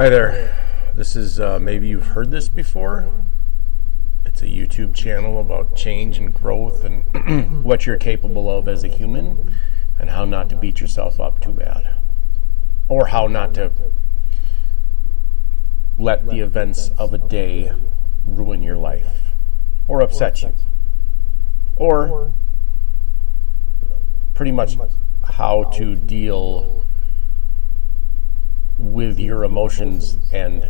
Hi there. This is, maybe you've heard this before. It's a YouTube channel about change and growth and what you're capable of as a human and how not to beat yourself up too bad. Or how not to let the events of a day ruin your life or upset you. Or pretty much how to deal with your emotions and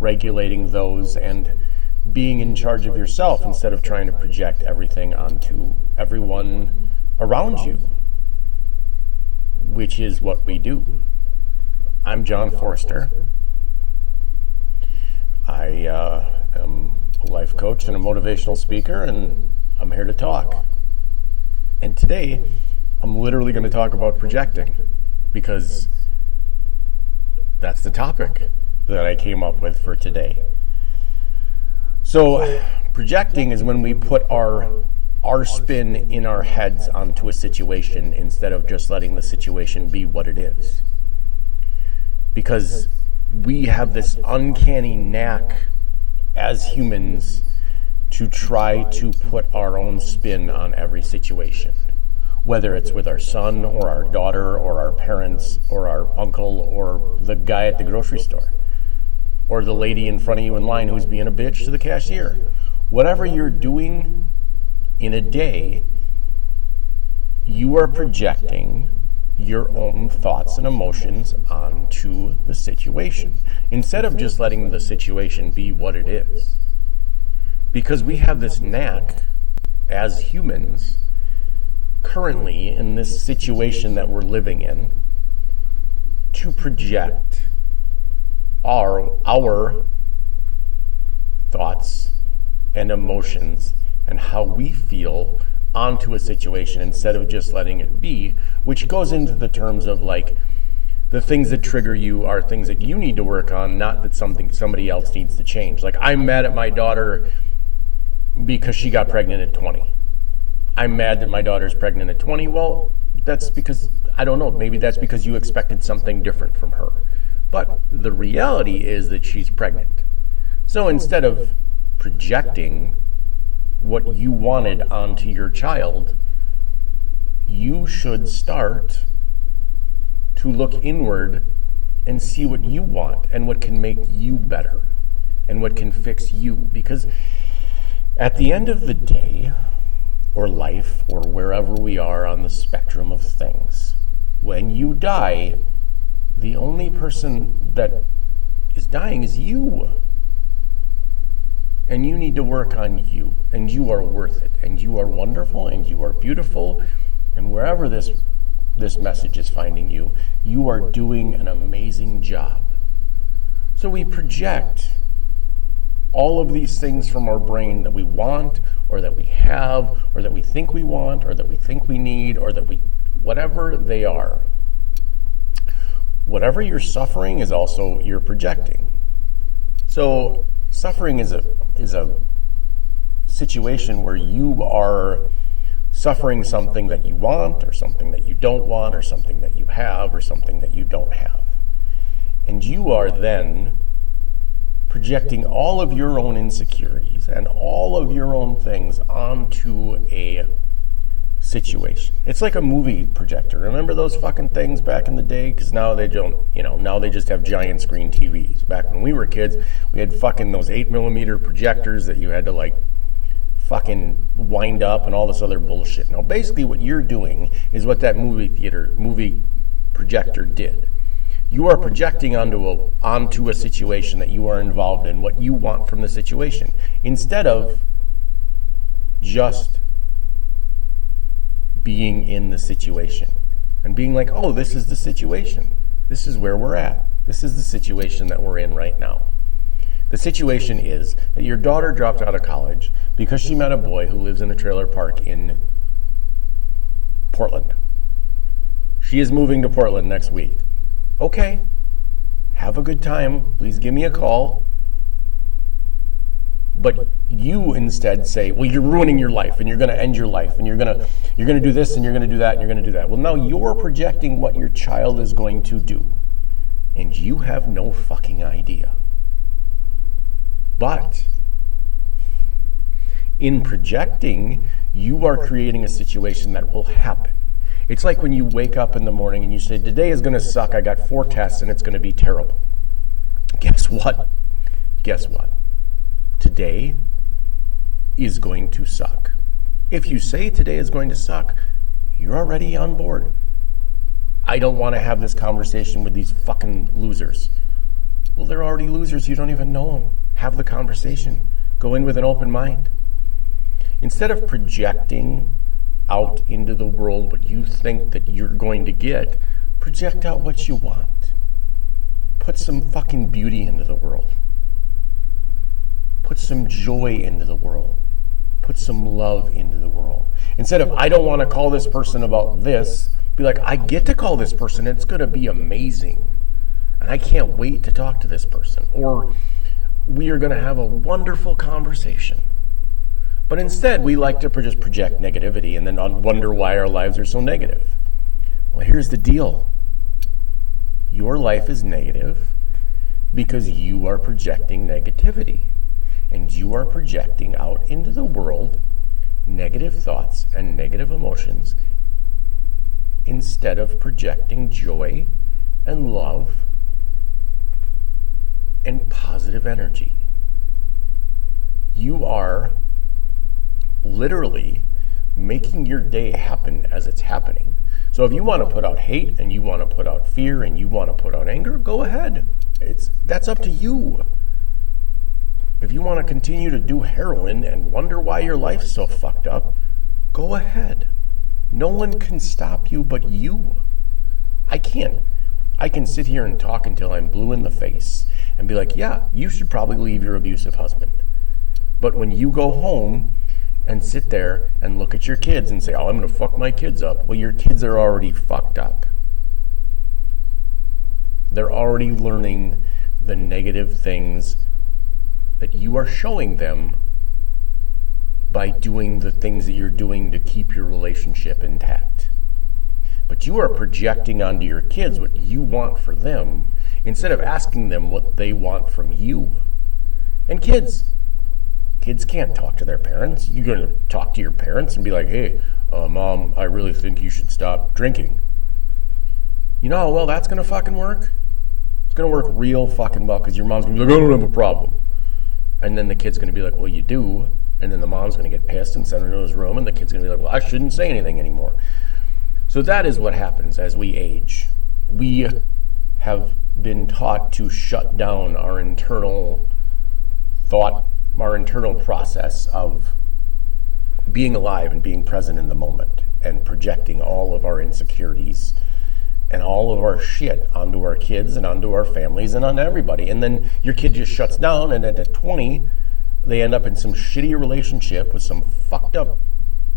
regulating those and being in charge of yourself instead of trying to project everything onto everyone around you, which is what we do. I'm John Forster. I am a life coach and a motivational speaker, and I'm here to talk. And today, I'm literally going to talk about projecting because that's the topic that I came up with for today. So, projecting is when we put our spin in our heads onto a situation instead of just letting the situation be what it is. Because we have this uncanny knack as humans to try to put our own spin on every situation. Whether it's with our son or our daughter or our parents or our uncle or the guy at the grocery store or the lady in front of you in line who's being a bitch to the cashier. Whatever you're doing in a day, you are projecting your own thoughts and emotions onto the situation instead of just letting the situation be what it is. Because we have this knack as humans currently in this situation that we're living in to project our thoughts and emotions and how we feel onto a situation instead of just letting it be, which goes into the terms of like the things that trigger you are things that you need to work on, not that somebody else needs to change. Like, I'm mad at my daughter because she got pregnant at 20. I'm mad that my daughter's pregnant at 20. Well, that's because, I don't know, maybe that's because you expected something different from her. But the reality is that she's pregnant. So instead of projecting what you wanted onto your child, you should start to look inward and see what you want and what can make you better and what can fix you. Because at the end of the day, or life, or wherever we are on the spectrum of things, when you die, the only person that is dying is you. And you need to work on you, and you are worth it, and you are wonderful, and you are beautiful, and wherever this message is finding you, you are doing an amazing job. So we project all of these things from our brain that we want, or that we have, or that we think we want, or that we think we need, or that whatever they are. Whatever you're suffering is also you're projecting. So suffering is a situation where you are suffering something that you want, or something that you don't want, or something that you have, or something that you don't have. And you are then projecting all of your own insecurities and all of your own things onto a situation. It's like a movie projector. Remember those fucking things back in the day? Because now they don't, now they just have giant screen TVs. Back when we were kids, we had fucking those 8mm projectors that you had to like fucking wind up and all this other bullshit. Now basically what you're doing is what that movie projector did. You are projecting onto a situation that you are involved in, what you want from the situation, instead of just being in the situation and being like, oh, this is the situation. This is where we're at. This is the situation that we're in right now. The situation is that your daughter dropped out of college because she met a boy who lives in a trailer park in Portland. She is moving to Portland next week. Okay, have a good time. Please give me a call. But you instead say, well, you're ruining your life, and you're going to end your life, and you're going to do this, and you're going to do that, and you're going to do that. Well, now you're projecting what your child is going to do. and you have no fucking idea. But in projecting, you are creating a situation that will happen. It's like when you wake up in the morning and you say, today is going to suck. I got 4 tests and it's going to be terrible. Guess what? Guess what? Today is going to suck. If you say today is going to suck, you're already on board. I don't want to have this conversation with these fucking losers. Well, they're already losers. You don't even know them. Have the conversation. Go in with an open mind. Instead of projecting out into the world what you think that you're going to get, project out what you want. Put some fucking beauty into the world. Put some joy into the world. Put some love into the world. Instead of, I don't want to call this person about this, be like, I get to call this person. It's going to be amazing. And I can't wait to talk to this person. Or we are going to have a wonderful conversation. But instead, we like to just project negativity and then wonder why our lives are so negative. Well, here's the deal. Your life is negative because you are projecting negativity. And you are projecting out into the world negative thoughts and negative emotions instead of projecting joy and love and positive energy. You are literally making your day happen as it's happening. So if you want to put out hate and you want to put out fear and you want to put out anger, go ahead. That's up to you. If you want to continue to do heroin and wonder why your life's so fucked up, go ahead. No one can stop you but you. I can sit here and talk until I'm blue in the face and be like, yeah, you should probably leave your abusive husband. But when you go home and sit there and look at your kids and say, oh, I'm going to fuck my kids up. Well, your kids are already fucked up. They're already learning the negative things that you are showing them by doing the things that you're doing to keep your relationship intact. But you are projecting onto your kids what you want for them instead of asking them what they want from you. And kids can't talk to their parents. You're going to talk to your parents and be like, hey, Mom, I really think you should stop drinking. You know how well that's going to fucking work? It's going to work real fucking well because your mom's going to be like, I don't have a problem. And then the kid's going to be like, well, you do. And then the mom's going to get pissed and send her to his room. And the kid's going to be like, well, I shouldn't say anything anymore. So that is what happens as we age. We have been taught to shut down our internal thought, our internal process of being alive and being present in the moment and projecting all of our insecurities and all of our shit onto our kids and onto our families and on everybody. And then your kid just shuts down, and at 20, they end up in some shitty relationship with some fucked up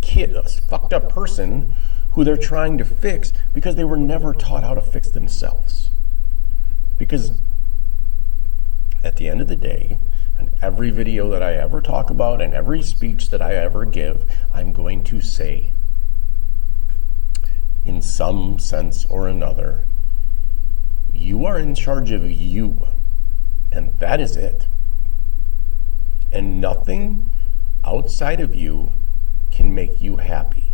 kid, a fucked up person who they're trying to fix because they were never taught how to fix themselves. Because at the end of the day, in every video that I ever talk about and every speech that I ever give, I'm going to say, in some sense or another, you are in charge of you, and that is it. And nothing outside of you can make you happy.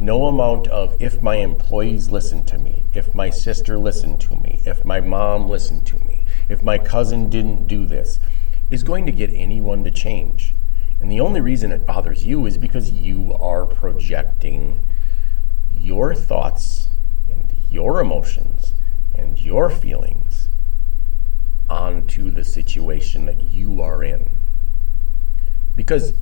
No amount of, if my employees listen to me, if my sister listened to me, if my mom listened to me, if my cousin didn't do this, is going to get anyone to change. And the only reason it bothers you is because you are projecting your thoughts and your emotions and your feelings onto the situation that you are in. Because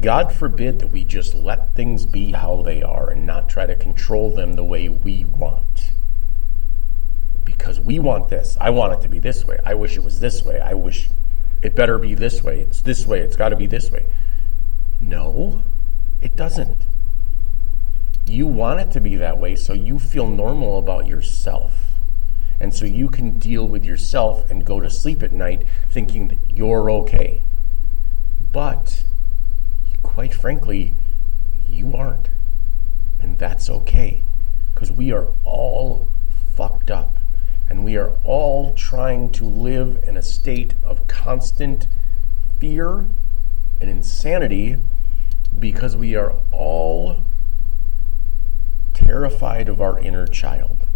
God forbid that we just let things be how they are and not try to control them the way we want. Because we want this. I want it to be this way. I wish it was this way. I wish it better be this way. It's this way. It's got to be this way. No, it doesn't. You want it to be that way so you feel normal about yourself. And so you can deal with yourself and go to sleep at night thinking that you're okay. But, quite frankly, you aren't. And that's okay. Because we are all fucked up. And we are all trying to live in a state of constant fear and insanity because we are all terrified of our inner child.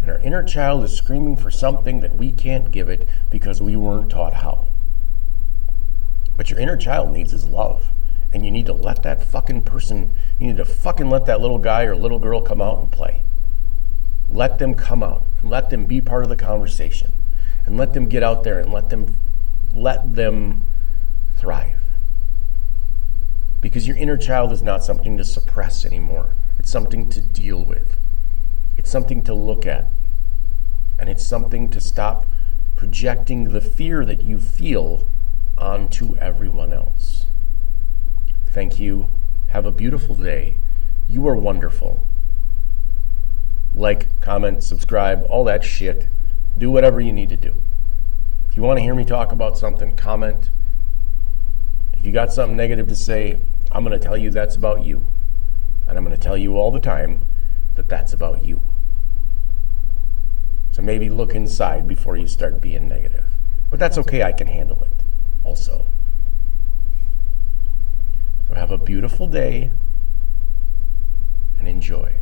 And our inner child is screaming for something that we can't give it because we weren't taught how. But your inner child needs his love. And you need to let that fucking person, you need to fucking let that little guy or little girl come out and play. Let them come out and let them be part of the conversation. And let them get out there and let them thrive. Because your inner child is not something to suppress anymore. It's something to deal with. It's something to look at. And it's something to stop projecting the fear that you feel onto everyone else. Thank you. Have a beautiful day. You are wonderful. Like, comment, subscribe, all that shit. Do whatever you need to do. If you want to hear me talk about something, comment. If you got something negative to say, I'm going to tell you that's about you. And I'm going to tell you all the time that that's about you. So maybe look inside before you start being negative. But that's okay, I can handle it also. So have a beautiful day and enjoy.